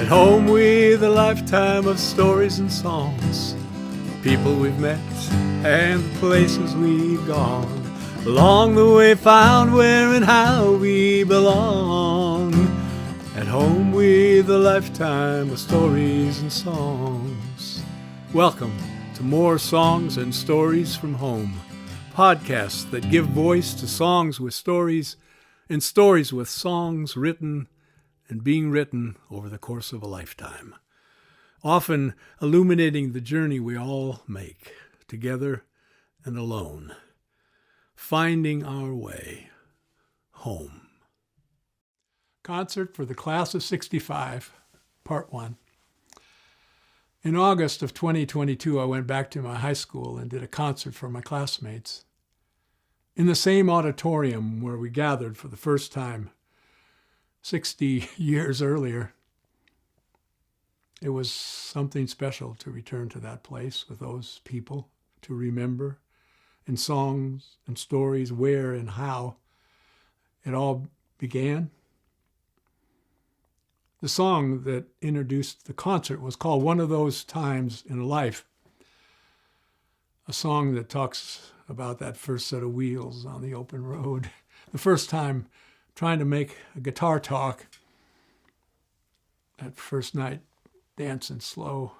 At home with a lifetime of stories and songs, people we've met and the places we've gone. Along the way found where and how we belong. At home with a lifetime of stories and songs. Welcome to more Songs and Stories from Home, podcasts that give voice to songs with stories and stories with songs written and being written over the course of a lifetime, often illuminating the journey we all make, together and alone, finding our way home. Concert for the Class of 65, Part 1. In August of 2022, I went back to my high school and did a concert for my classmates in the same auditorium where we gathered for the first time 60 years earlier. It was something special to return to that place with those people, to remember in songs and stories where and how it all began. The song that introduced the concert was called One of Those Times in Life, a song that talks about that first set of wheels on the open road, the first time trying to make a guitar talk, that first night dancing slow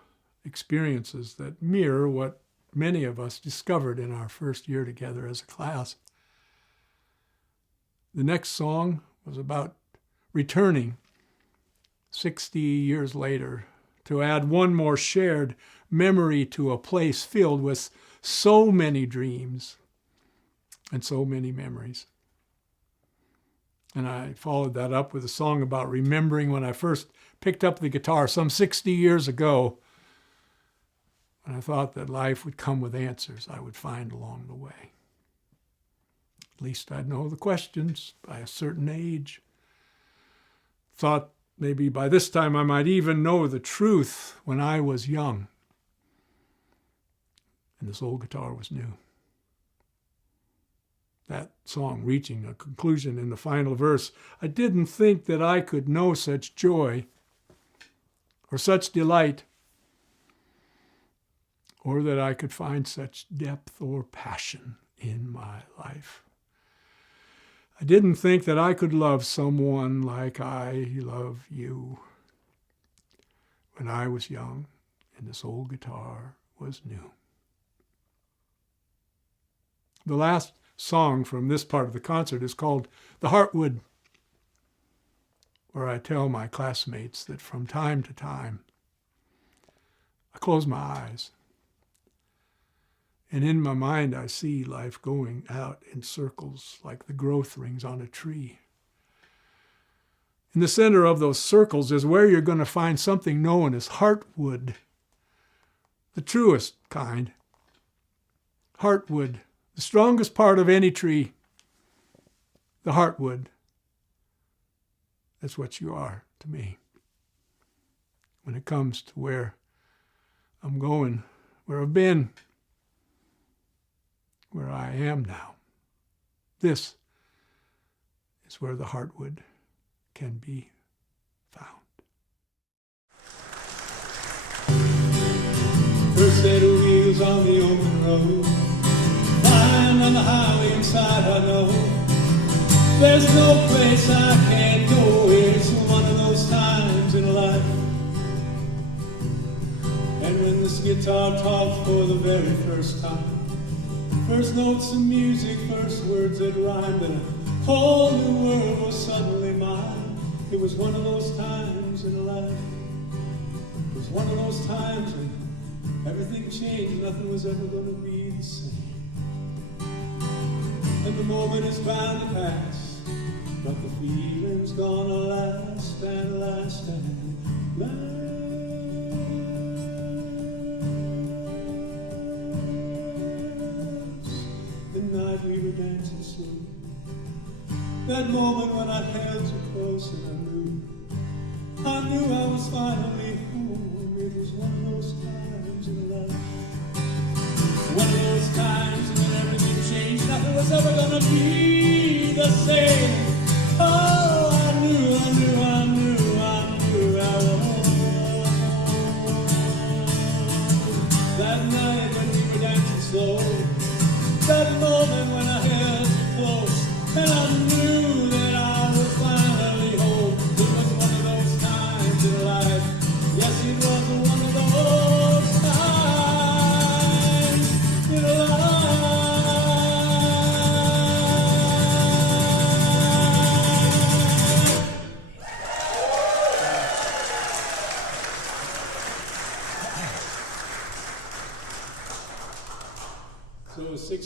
experiences that mirror what many of us discovered in our first year together as a class. The next song was about returning 60 years later to add one more shared memory to a place filled with so many dreams and so many memories. And I followed that up with a song about remembering when I first picked up the guitar some 60 years ago, when I thought that life would come with answers I would find along the way. At least I'd know the questions by a certain age. Thought maybe by this time I might even know the truth when I was young. And this old guitar was new. That song reaching a conclusion in the final verse, I didn't think that I could know such joy or such delight, or that I could find such depth or passion in my life. I didn't think that I could love someone like I love you when I was young and this old guitar was new. The last song from this part of the concert is called The Heartwood, where I tell my classmates that from time to time, I close my eyes, and in my mind I see life going out in circles like the growth rings on a tree. In the center of those circles is where you're going to find something known as heartwood, the truest kind. Heartwood, the strongest part of any tree, the heartwood. That's what you are to me. When it comes to where I'm going, where I've been, where I am now. This is where the heartwood can be found. First set of wheels on the open road, flying on the highway inside I know. There's no place I can't go. It's one of those times in life. And when this guitar talked for the very first time, first notes of music, first words that rhymed, and a whole new world was suddenly mine. It was one of those times in life. It was one of those times when everything changed, nothing was ever going to be the same. And the moment is bound to pass, but the feeling's gonna last and last and last. The night we were dancing slow, that moment when I held you close and I knew I was finally home. It was one of those times in life, one of those times when everything changed, nothing was ever gonna be the same. Oh, I knew I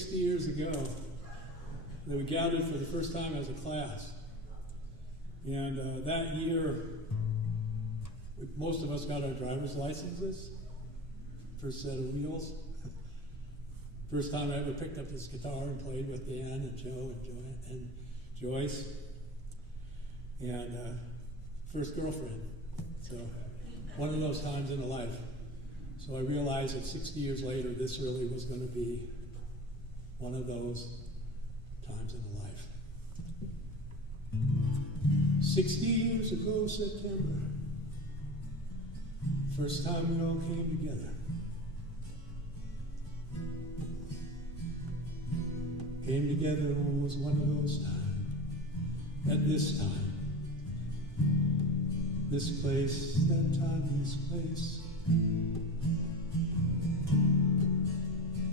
60 years ago that we gathered for the first time as a class. And that year, most of us got our driver's licenses, first set of wheels. First time I ever picked up this guitar and played with Dan and Joe and Joyce. And first girlfriend. So one of those times in a life. So I realized that 60 years later, this really was going to be one of those times in a life. 60 years ago, September, first time we all came together. Came together and was one of those times. At this time, this place, that time, this place.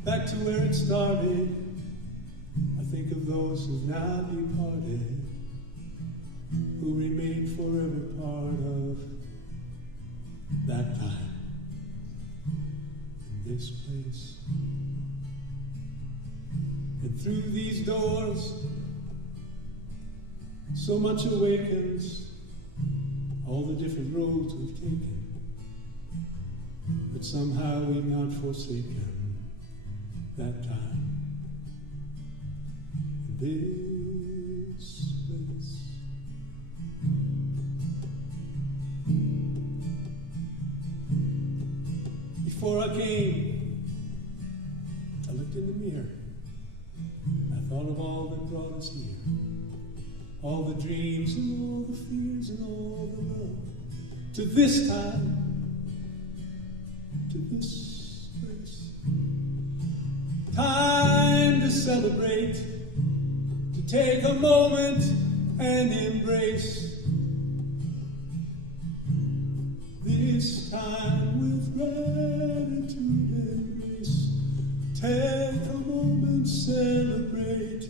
Back to where it started. I think of those who've now departed, who remain forever part of that time, in this place. And through these doors, so much awakens, all the different roads we've taken, but somehow we've not forsaken that time, in this place. Before I came, I looked in the mirror. I thought of all that brought us here, all the dreams and all the fears and all the love, to this time, to this place. Time to celebrate, to take a moment and embrace this time with gratitude and grace. Take a moment, celebrate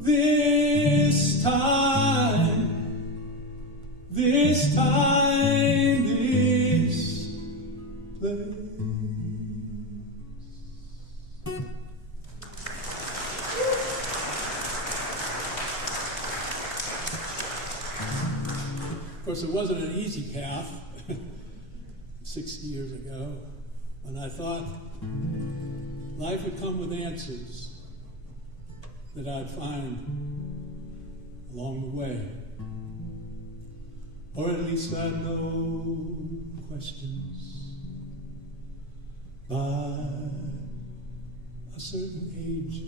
this time, this time, this place. Of course, it wasn't an easy path 60 years ago, when I thought life would come with answers that I'd find along the way. Or at least I'd know questions by a certain age.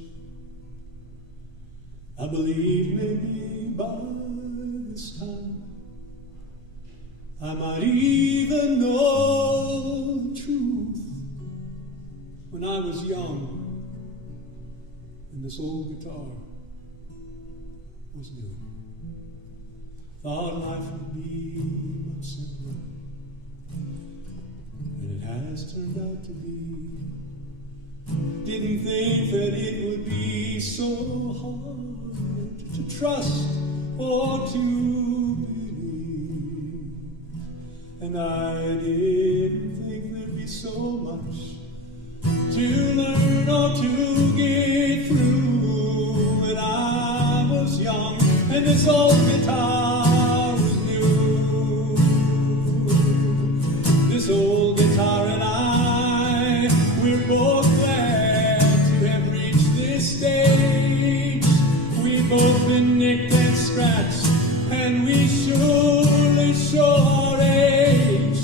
I believe maybe by this time I might even know the truth. When I was young and this old guitar was new, thought life would be much simpler than it has turned out to be. Didn't think that it would be so hard to trust or to believe, and I didn't think there'd be so much to learn or to get through when I was young and this old guitar was new. This old guitar and I, we're both glad to have reached this stage. We've both been nicked and scratched, and we surely show our age,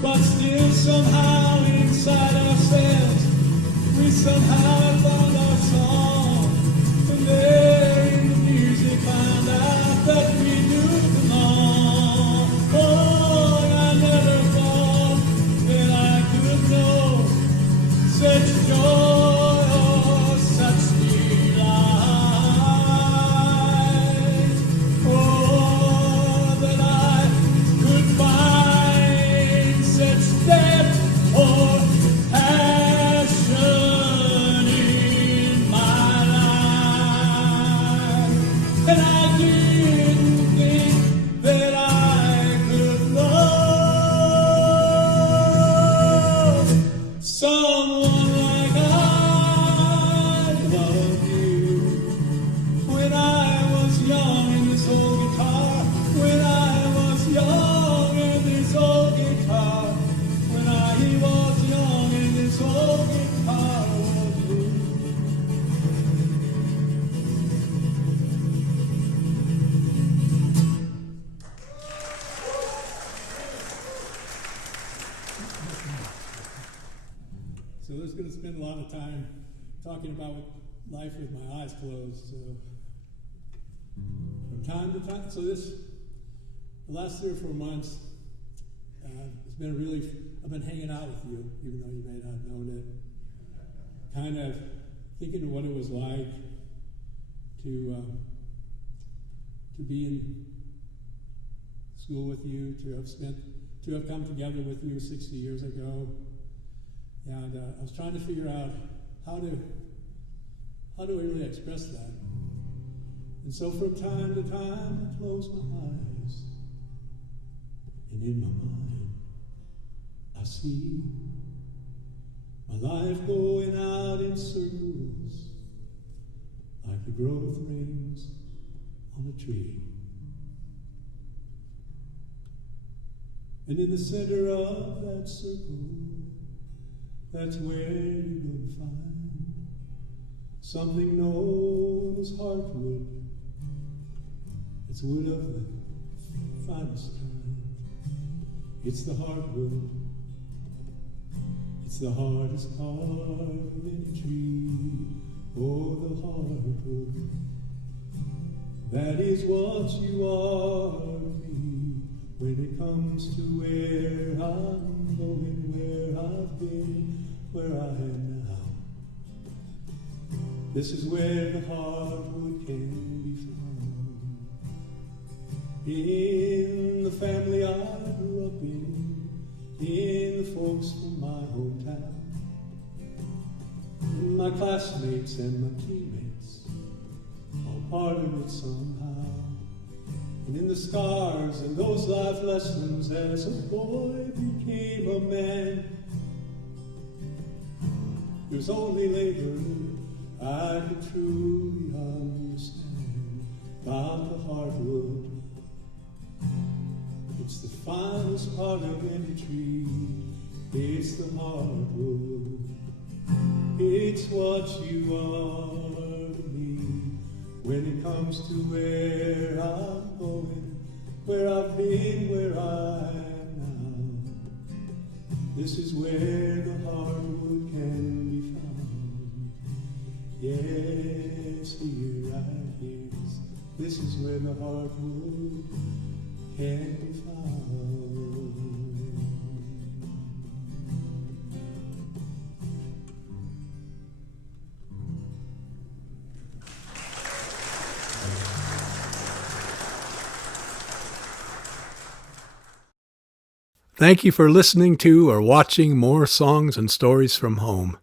but still somehow inside ourselves we somehow found our song, and there in the music found out that we knew them all. Oh, I never thought that I could know such joy or such delight. Oh, that I could find such depth or passion in So I was going to spend a lot of time talking about life with my eyes closed. So from time to time, the last 3 or 4 months, it's been I've been hanging out with you, even though you may not have known it. Kind of thinking of what it was like to be in school with you, to have come together with you 60 years ago. And I was trying to figure out how do I really express that. And so from time to time, I close my eyes, and in my mind, I see my life going out in circles like the growth rings on a tree. And in the center of that circle, that's where you're going to find something known as heartwood. It's wood of the finest kind. It's the hardwood. It's the hardest part of any tree. Oh, the hardwood. That is what you are to me when it comes to where I'm going, where I've been, where I am now. This is where the hardwood can be found. In the family I grew up in the folks from my hometown, in my classmates and my teammates, all part of it somehow. And in the scars and those life lessons as a boy became a man, it was only later I could truly understand about the hardwood. It's the finest part of any tree. It's the hardwood. It's what you are to me when it comes to where I'm going, where I've been, where I am now. This is where the hardwood can be found. Yes, here, right here. This is where the hardwood can be found. Thank you for listening to or watching more songs and stories from home.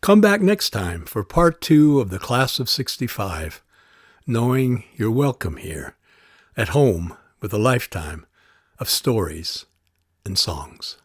Come back next time for part 2 of the Class of 65, knowing you're welcome here, at home with a lifetime of stories and songs.